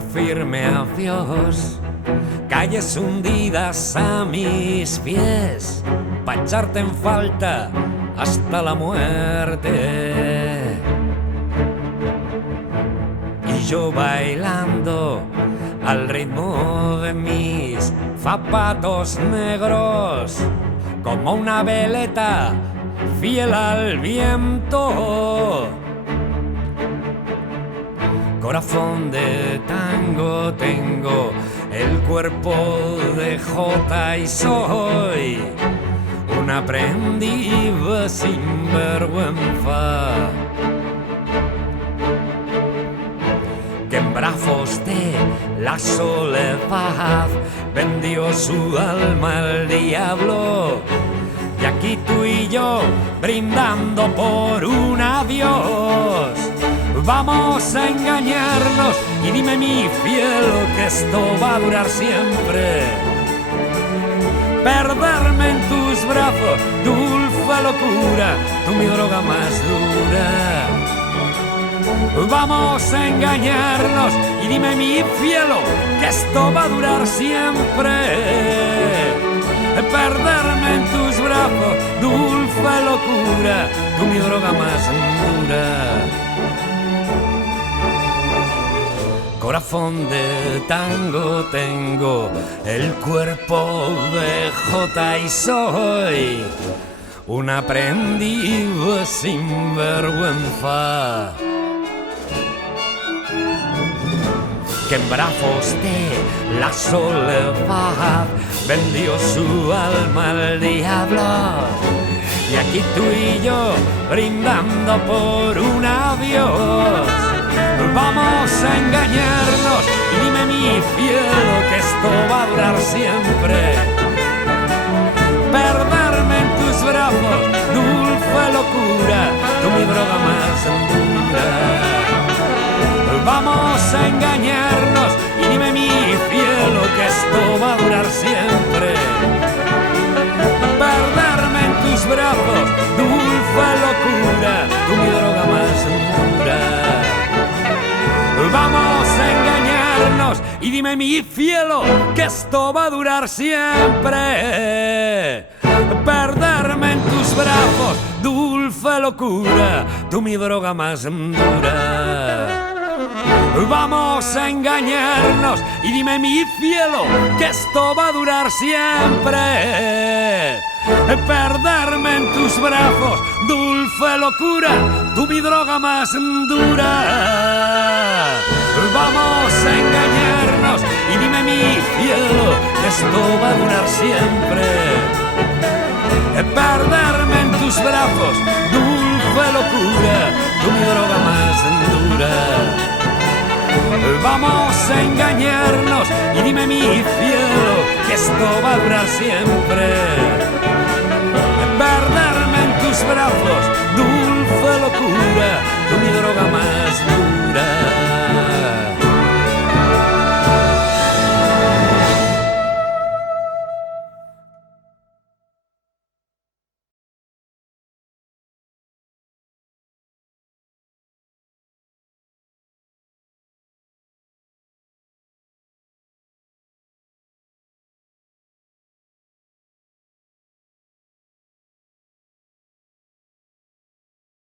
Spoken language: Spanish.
firme adiós. Calles hundidas a mis pies, pa' echarte en falta hasta la muerte. Y yo bailando al ritmo de mis zapatos negros, como una veleta fiel al viento. Corazón de tango tengo, el cuerpo de jota y soy un aprendiz sin vergüenza, que en brazos de la soledad vendió su alma al diablo. Y aquí tú y yo brindando por un adiós. Vamos a engañarnos y dime mi fiel que esto va a durar siempre. Perderme en tus brazos, dulce locura, tú mi droga más dura. Vamos a engañarnos y dime mi fiel que esto va a durar siempre. Perderme en tus brazos, dulce locura, tú mi droga más dura. Corazón de tango tengo, el cuerpo de jota y soy un aprendiz sin vergüenza, que en brazos de la soledad vendió su alma al diablo. Y aquí tú y yo brindando por un adiós. Vamos a engañarnos y dime mi fiel que esto va a durar siempre. Perderme en tus brazos, dulce locura, tú mi droga más dura. Vamos a engañarnos y dime mi cielo que esto va a durar siempre. Perderme en tus brazos, dulce locura, tú mi droga más dura. Vamos a engañarnos y dime mi cielo que esto va a durar siempre. Perderme en tus brazos, dulce locura, tú mi droga más dura. Vamos a engañarnos y dime mi cielo que esto va a durar siempre. Perderme en tus brazos, dulce locura, tú mi droga más dura. Vamos a engañarnos y dime mi cielo que esto va a durar siempre. Perderme en tus brazos, dulce locura, tú mi droga más dura. Vamos a engañarnos y dime mi cielo que esto va a durar siempre. Perderme en tus brazos, dulce locura, tú mi droga más dura.